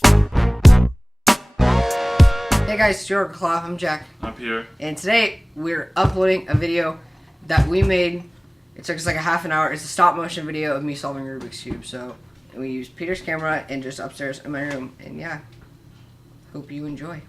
Hey guys, it's your Cloth. I'm Jack. I'm Peter. And today we're uploading a video that we made. It took us like a half an hour. It's a stop motion video of me solving Rubik's Cube. So we used Peter's camera and just upstairs in my room. And yeah, hope you enjoy.